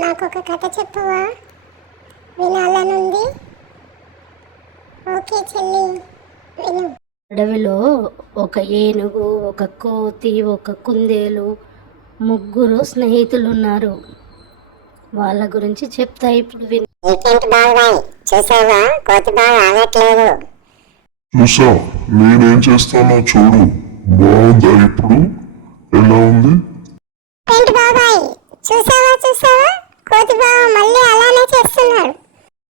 నాకొక కథ చెప్పవా? వినాలనుంది. ఓకే చెల్లి, విను. అడవిలో ఒక ఏనుగు, ఒక కోతి, ఒక కుందేలు, ముగ్గురు స్నేహితులు ఉన్నారు. వాళ్ళ గురించి చెప్తా, ఇప్పుడు విను. ఏంటి బాబాయ్, చూసావా? కోతి బాగా ఆగట్లేదు. చూసా, నేనేం చేస్తానో చూడు. బాగుందా ఇప్పుడు? ఎలా ఉంది? ఏంటి బాబాయ్, చూసావా? కోతి బాగా మళ్ళీ అలానే చేస్తున్నాడు.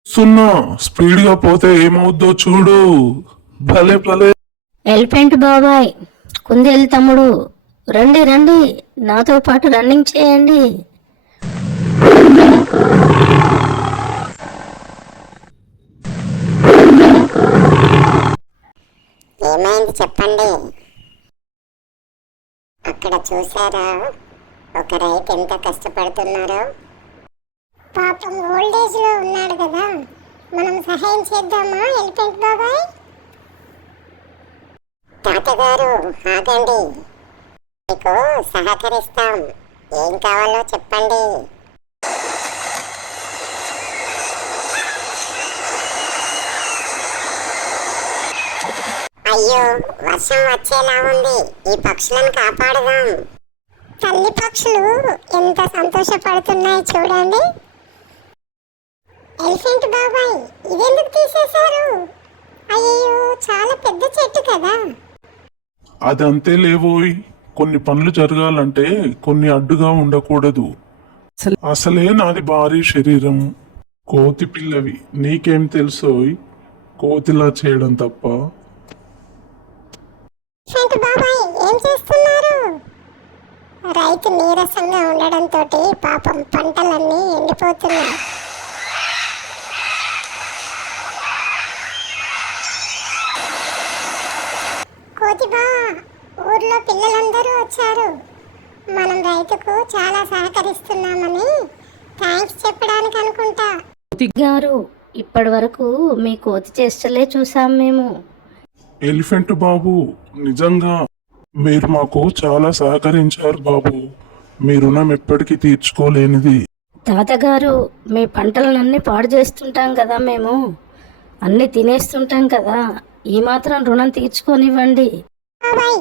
సున్నా స్పీడ్ గా పోతే ఏమవుద్దో చూడు. భలే భలే. ఎలిఫెంట్ బాబాయ్, కుందేలు తమ్ముడు, రండి రండి, నాతో పాటు రన్నింగ్ చేయండి. ఏమైంది చెప్పండి. అక్కడ చూసారా, ఒక రైతు ఎంత కష్టపడుతున్నారో. పాపం ఓల్డేజ్ లో ఉన్నాడు కదా, మనం సహాయం చేద్దామా ఎలిఫెంట్ బాబాయ్? తాతగారు ఆగండి, మీకు సహకరిస్తాం. ఏం కావాలో చెప్పండి. అయ్యో, వర్షం వచ్చేలా ఉంది. ఈ పక్షులను కాపాడదాం. తల్లి పక్షులు ఎంత సంతోషపడుతున్నాయి చూడండి. ఎలిఫెంట్ బాబాయ్, ఇదెందుకు తీసేశారు? అయ్యో, చాలా పెద్ద చెట్టు కదా. అదంతే లేవోయ్. కొన్ని పనులు జరగాలంటే కొన్ని అడ్డుగా ఉండకూడదు. అసలే నాది భారీ శరీరం. కోతి పిల్లవి, నీకేం తెలుసోయ్ కోతిలా చేయడం తప్ప. ఎలిఫెంట్ బాబాయ్, ఏం చేస్తున్నారు? రైతు నీరసంగా ఉండడంతో పాపం పంటలన్నీ ఎండిపోతున్నాయి. కోతి బావా, ఊర్లో పిల్లలందరూ వచ్చారు. మనం రైతుకు చాలా సహకరిస్తున్నామని థ్యాంక్స్ చెప్పడానికి అనుకుంటా. గారు, ఇప్పటి వరకు మీ కోతి చేష్టలే చూసాం మేము. ఎలిఫెంట్ బాబు, నిజంగా మీరు మాకు చాలా సహకరించారు బాబు. మీ రుణం ఎప్పటికీ తీర్చుకోలేనిది. తాతగారు, మీ పంటలన్నీ పాడు చేస్తుంటాం కదా మేము, అన్నీ తినేస్తుంటాం కదా, ఈ మాత్రం రుణం తీర్చుకోనివ్వండి. బాబాయ్,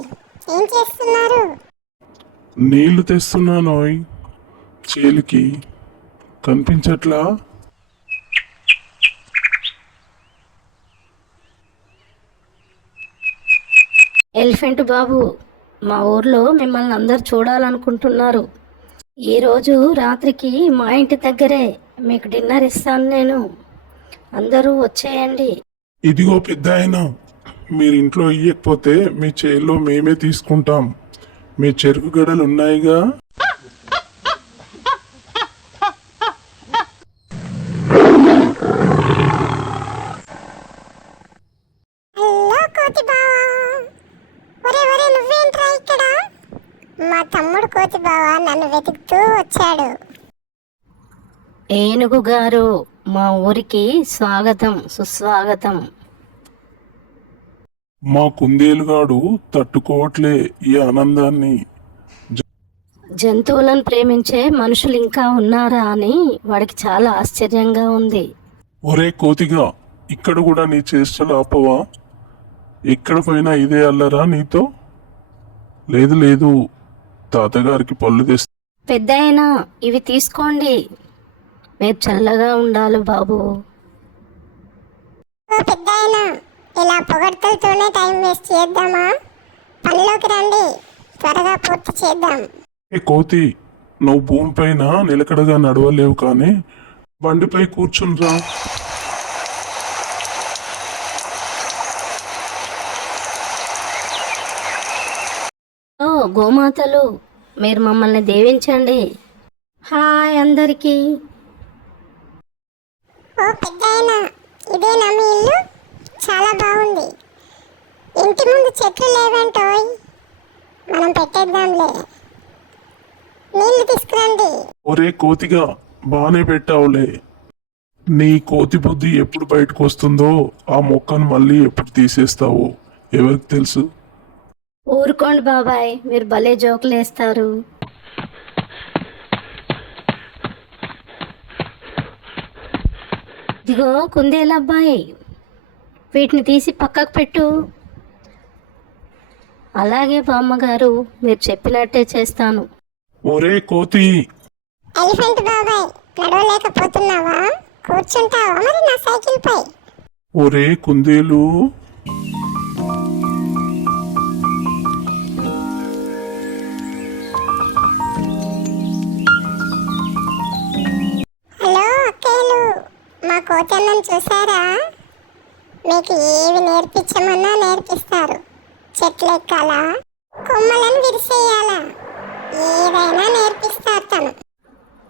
ఏం చేస్తున్నారు? నీళ్లు తెస్తున్నానోయ్ చేలికి. కనిపించట్లా? ఎలిఫెంట్ బాబు, మా ఊర్లో మిమ్మల్ని అందరు చూడాలనుకుంటున్నారు. ఈరోజు రాత్రికి మా ఇంటి దగ్గరే మీకు డిన్నర్ ఇస్తాను నేను. అందరూ వచ్చేయండి. ఇదిగో పెద్ద అయినా, మీరింట్లో ఇయ్యకపోతే మీ చేల్లో మేమే తీసుకుంటాం. మీ చెరుకు గడలు ఉన్నాయిగా. హలో కోతి బావా. ఒరే నువ్వేంట్రా ఇక్కడ? మా తమ్ముడు కోతి బావా నన్ను వెతుకుతూ వచ్చాడు. ఏనుగు గారు, మా ఊరికి స్వాగతం సుస్వాగతం. మా కుందేలుగాడు తట్టుకోవట్లే ఈ ఆనందాన్ని. జంతువులను ప్రేమించే మనుషులు ఇంకా ఉన్నారా అని వాడికి చాలా ఆశ్చర్యంగా ఉంది. ఒరే కోతిగా, ఇక్కడ కూడా నీ చేష్టలు ఆపవా? ఎక్కడ పోయినా ఇదే అల్లరా నీతో? లేదు లేదు, తాతగారికి పళ్ళు తెస్తా. పెద్దయినా, ఇవి తీసుకోండి. మీరు చల్లగా ఉండాలి బాబు. ఓ పెద్దాయనా, ఇలా పొగడ్తలతోనే టైం వేస్ట్ చేద్దామా? పనిలోకి రండి, త్వరగా పూర్తి చేద్దాం. ఏ కోతి, నువ్వు భూమిపైన నిలకడగా నడవలేవు, కానీ బండిపై కూర్చునిరా. ఓ గోమాతలు, మీరు మమ్మల్ని దీవించండి. హాయ్ అందరికీ. ఓ పెద్దాయనా, ఇదేనా మీ ఇల్లు? చాలా బాగుంది. ఇంటి ముందు చెట్లు లేవంటోయ్, మనం పెట్టేద్దాంలే. నీళ్లు తీసుకురండి. ఒరే కోతిగా, బానే పెట్టావులే. నీ కోతి బుద్ధి ఎప్పుడు బయటకు వస్తుందో, ఆ మొక్కను మళ్ళీ ఎప్పుడు తీసేస్తావో ఎవరికి తెలుసు. ఊరుకోండి బాబాయ్, మీరు భలే జోకులు వేస్తారు. ఇదిగో కుందేలబ్బాయి, వీటిని తీసి పక్కకు పెట్టు. అలాగే బామ్మగారు, మీరు చెప్పినట్టే చేస్తాను. ఒరే కోతి, ఎలిఫెంట్ బాబాయ్ నడవలేకపోతున్నావా? కూర్చుంటావా మరి నా సైకిల్ పై? ఒరే కుందేలు, హలో అక్కయ్యలు, మా కోతన్నను చూసారా? మీకు ఏవి నేర్పించమన్నా నేర్పిస్తారు. చెట్లు ఎక్కాలా, కొమ్మలను విరిసేయాలా, ఏదైనా నేర్పిస్తారు తను.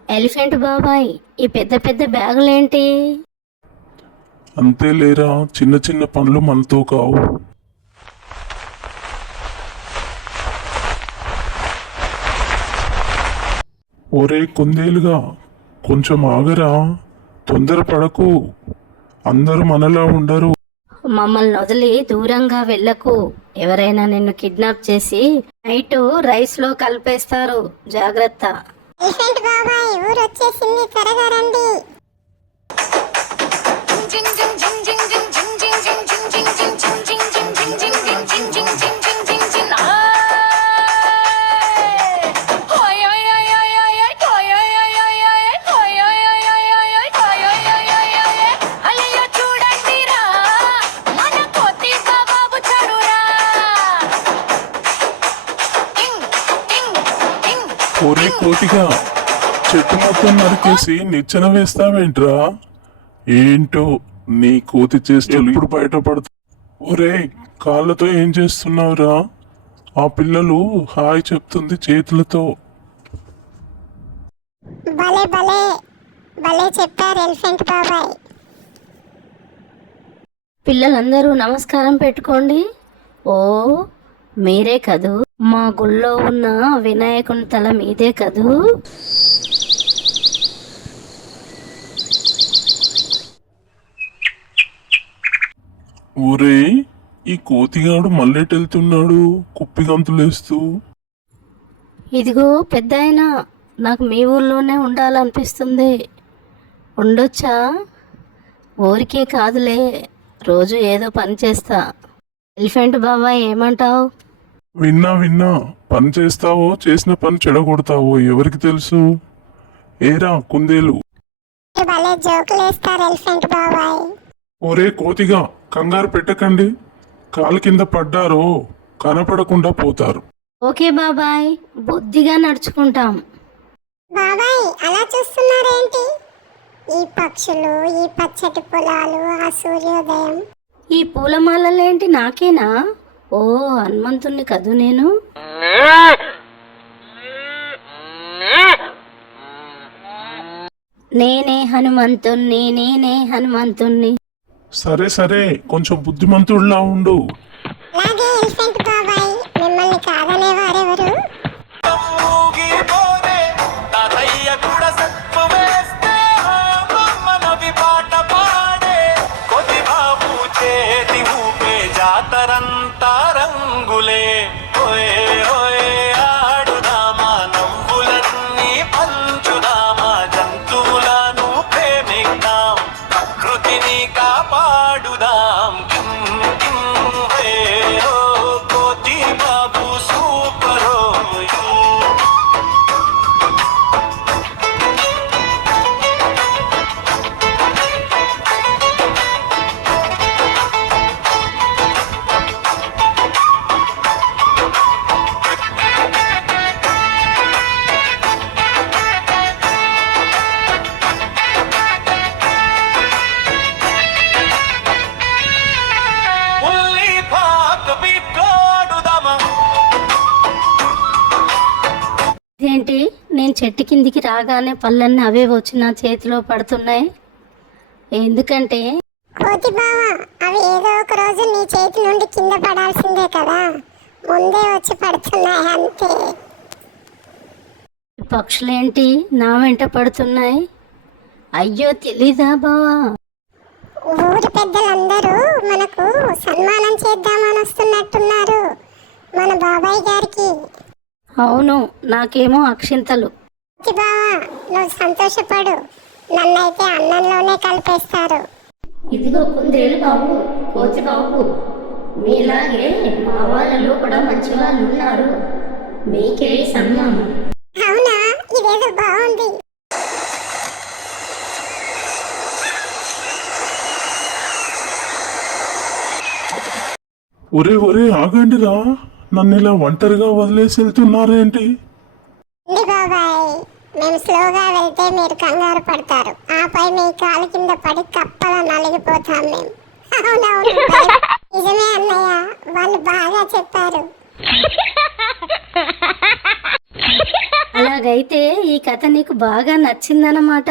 ఎలిఫెంట్ బాబాయ్, ఈ పెద్ద పెద్ద బ్యాగులేంటి? అంతే లేరా, చిన్న చిన్న పనులు మనతో కావు. ఒరే కుందేలుగా, కొంచెం ఆగరా, తొందరపడకు. అందరూ మనలా ఉండరు. మమ్మల్ని వదిలి దూరంగా వెళ్ళకు. ఎవరైనా నిన్ను కిడ్నాప్ చేసి నైట్ రైస్లో కలిపేస్తారు, జాగ్రత్త. ఎలిఫెంట్ బాబాయ్ ఊరు వచ్చేసింది, త్వరగా రండి. ఒరే కోతిగా, చెట్టు మొత్తం నరికేసి నిచ్చెన వేస్తావేంట్రా? ఏంటో నీ కోతి చేష్టలు ఇప్పుడు బయటపడతా. ఒరే, కాళ్ళతో ఏం చేస్తున్నావురా? ఆ పిల్లలు హాయ్ చెప్తుంది చేతులతో. భలే భలే భలే చెప్పారు ఎలిఫెంట్ బాబాయ్. పిల్లలందరూ నమస్కారం పెట్టుకోండి. ఓ, మీరే కదూ మా గుళ్ళో ఉన్న వినాయకుని తల మీదే కదూ? ఒరే, ఈ కోతిగాడు మళ్ళెటెళ్తున్నాడు కుప్పిగంతులేస్తూ. ఇదిగో పెద్దాయనా, నాకు మీ ఊర్లోనే ఉండాలనిపిస్తుంది. ఉండొచ్చా? ఊరికే కాదులే, రోజు ఏదో పని చేస్తా. ఎలిఫెంట్ బాబాయ్, ఏమంటావు? విన్నా, పని చేస్తావో చేసిన పని చెడగొడతావో ఎవరికి తెలుసు. ఏరా కుందేలు. భలే జోకులు వేస్తారు ఎలిఫెంట్ బాబాయ్. ఒరే కోతిగా, కంగారు పెట్టకండి. కాలు కింద పడ్డారో కనపడకుండా పోతారు. ఓకే బాబాయ్, బుద్ధిగా నడుచుకుంటాం. బాబాయ్ అలా చూస్తున్నారేంటి? ఈ పక్షులు, ఈ పచ్చటి పొలాలు, ఆ సూర్యోదయం. ఈ పూలమాలలేంటి నాకేనా? ఓ, హనుమంతుణ్ణి కదూ నేను. నేనే హనుమంతుణ్ణి. సరే, కొంచెం బుద్ధిమంతుడిలా ఉండు. అలాగే ఎలిఫెంట్ బాబాయ్, మిమ్మల్ని కాదనేవారెవరు? జాతరంతా రంగులే, ఓయే ఓయే ఆడుదామా, నవ్వులన్నీ పంచుదామా, జంతువులను ప్రేమిద్దాం, ప్రకృతిని కాపాడుదాం. హే ఓ కోతి బాబు సూపరో. ఇదేంటి, నేను చెట్టు కిందికి రాగానే పళ్ళన్నీ అవే వచ్చి నా చేతిలో పడుతున్నాయి? ఎందుకంటే కోతి బావా, అవి ఏదో ఒక రోజు నీ చేతి నుండి కింద పడాల్సిందే కదా, ముందే వచ్చి పడుతున్నాయి అంతే. ఈ పక్షులేంటి నా వెంట పడుతున్నాయి? అయ్యో, తెలీదా బావా? ఊరి పెద్దలందరూ మనకు సన్మానం చేద్దామని వస్తున్నట్టున్నారు, మన బాబాయ్ గారికి. అవును, నాకేమో అక్షింతలు. కోతి బావా, నువ్వు సంతోషపడు, నన్నైతే అన్నంలోనే కలిపేస్తారు. ఇదిగో కుందేలు బాబు, కోతి బాబు, మీలాగే మా వాళ్ళలో కూడా మంచి వాళ్ళు ఉన్నారు. మీకే సన్మానం. అవునా, ఇదేదో బాగుంది. ఒరే ఒరే ఆగండిరా, నన్ను ఇలా ఒంటరిగా వదిలేసి వెళ్తున్నారేంటి? ఉంది బాబాయ్, మేము స్లోగా వెళ్తే మీరు కంగారు పడతారు. ఆపై మీ కాలు కింద పడి కప్పలా నలిగిపోతాం మేము. అవునవును, నిజమే అన్నయ్య, వాళ్ళు బాగా చెప్పారు. అలాగైతే ఈ కథ నీకు బాగా నచ్చిందన్నమాట.